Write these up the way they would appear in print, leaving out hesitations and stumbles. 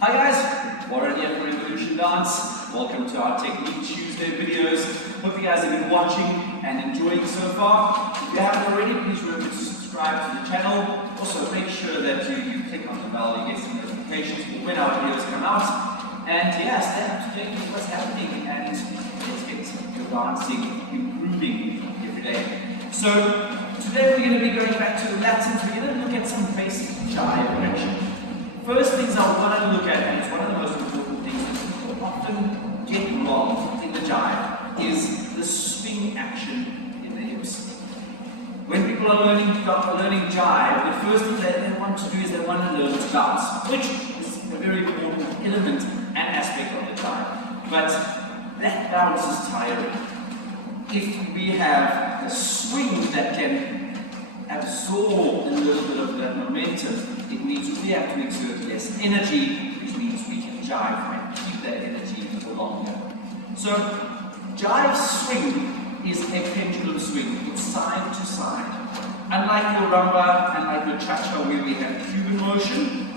Hi guys, Warren here from Evolution Dance. Welcome to our Technique Tuesday videos. Hope you guys have been watching and enjoying so far. If you haven't already, please remember to subscribe to the channel. Also make sure that you click on the bell, you get some notifications for when our videos come out. And yeah, stay up to date with what's happening and let's get your dancing improving every day. So today we're going to be going back to the Latins. We're going to look at some basic jive action. First things I want to look at, and it's one of the most important things that people often get wrong in the jive, is the swing action in the hips. When people are learning jive, the first thing that they want to do is they want to learn to dance, which is a very important element and aspect of the jive. But that bounce is tiring. If we have a swing that can absorb a little bit of that momentum, it means we have to exert less energy, which means we can jive and keep that energy for longer. So, jive swing is a pendulum swing. It's side to side. Unlike your rumba and like your cha-cha where we have Cuban motion,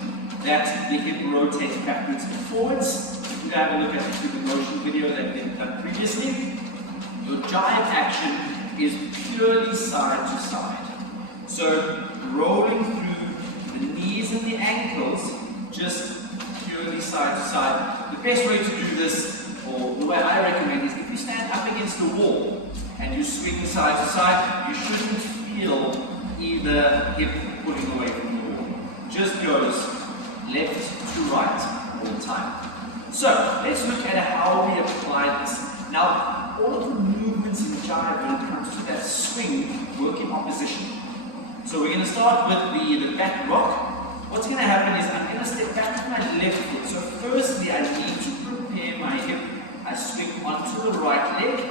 that the hip rotates backwards and forwards. If you have a look at the Cuban motion video that we've done previously, your jive action is purely side to side. So, rolling through the knees and the ankles, just purely side to side. The best way to do this, or the way I recommend, is if you stand up against a wall and you swing side to side, you shouldn't feel either hip pulling away from the wall. Just goes left to right all the time. So, let's look at how we apply this. Now, all of the movements in jive when it comes to that swing work in opposition. So we're going to start with the back rock. What's going to happen is I'm going to step back with my left foot. So firstly I need to prepare my hip. I swing onto the right leg.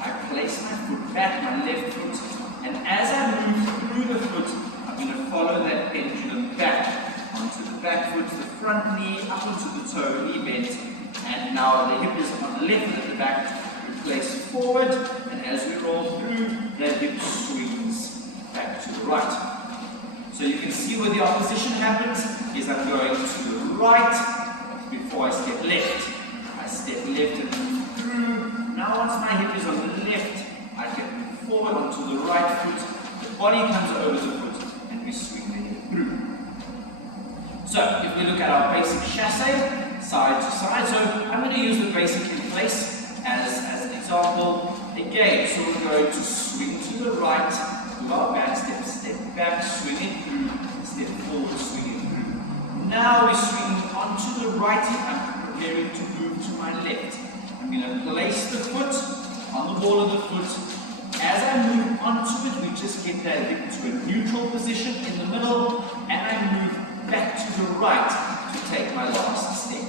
I place my foot back, my left foot. And as I move through the foot, I'm going to follow that pendulum back onto the back foot, the front knee, up onto the toe, knee bent. And now the hip is on the left and at the back. We place forward, and as we roll through, that hip swings back to the right. So you can see where the opposition happens is I'm going to the right before I step left. I step left and move through. Now once my hip is on the left, I can move forward onto the right foot. The body comes over the foot and we swing the hip through. So if we look at our basic chassé, side to side, so I'm going to use the basic in place as an example. Again, so we're going to swing to the right, do our back step, step back, swing it through, step forward, swing it through. Now we're swinging onto the right hip, I'm preparing to move to my left. I'm going to place the foot on the ball of the foot. As I move onto it, we just get that hip to a neutral position in the middle, and I move back to the right to take my last step.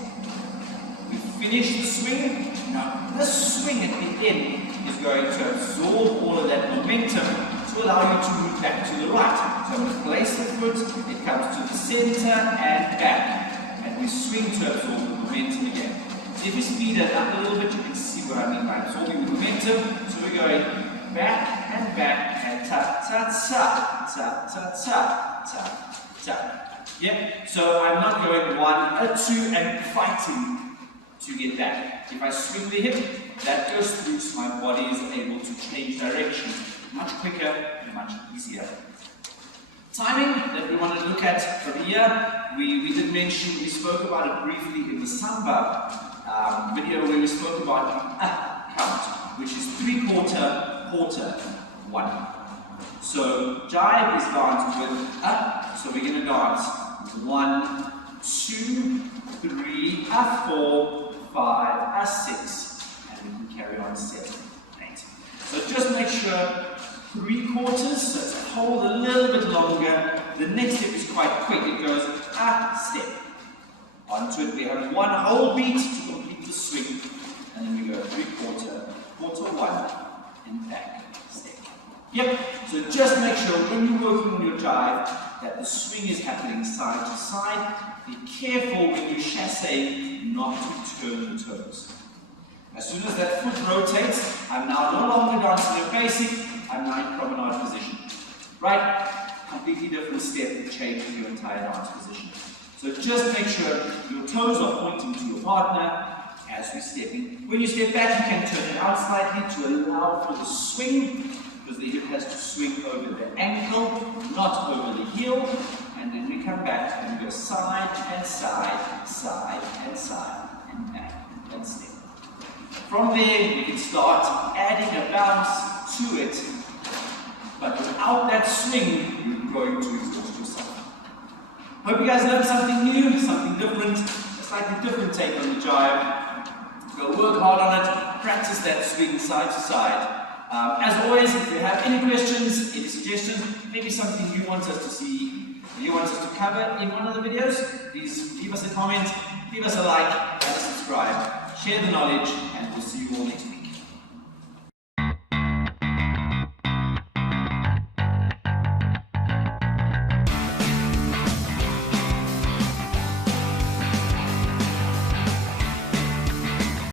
We finish the swing. Now this swing at the end is going to absorb all of that momentum to allow you to move back to the right. So I'm going to place the foot, it comes to the center and back, and we swing to absorb the momentum again. So if you speed it up a little bit, you can see what I mean by absorbing the momentum. So we're going back and ta-ta-ta, ta-ta-ta, ta-ta. Yeah, so I'm not going 1 or 2 and fighting to get back. If I swing the hip, that goes through so my body is able to change direction much quicker and much easier. Timing that we want to look at from here, we did mention, we spoke about it briefly in the samba video where we spoke about the count, which is 3/4, quarter, 1. So jive is danced with up, so we're going to dance 1, 2, 3, 4, 5, 6, and we can carry on 7, 8. So just make sure 3/4, so it's a hold a little bit longer. The next step is quite quick, it goes step. Onto it, we have 1 whole beat to complete the swing, and then we go 3/4, quarter, 1, and back, step. Yep, so just make sure when you're working on your jive that the swing is happening side to side. Be careful when you chassé not to turn the toes. As soon as that foot rotates, I'm now no longer dancing a basic, I'm now in promenade position. Right? Completely different step, changing your entire dance position. So just make sure your toes are pointing to your partner as we're stepping. When you step back, you can turn it out slightly to allow for the swing, because the hip has to swing over the ankle, not over the heel. And then we come back and we go side and side, side and side, and back and step. From there, we can start adding a bounce to it, but without that swing, you're going to exhaust yourself. Hope you guys learned something new, something different, a slightly different take on the jive. Go work hard on it, practice that swing side to side. As always, if you have any questions, any suggestions, maybe something you want us to see, you want us to cover in one of the videos, please leave us a comment, leave us a like, and subscribe, share the knowledge, and we'll see you all next week.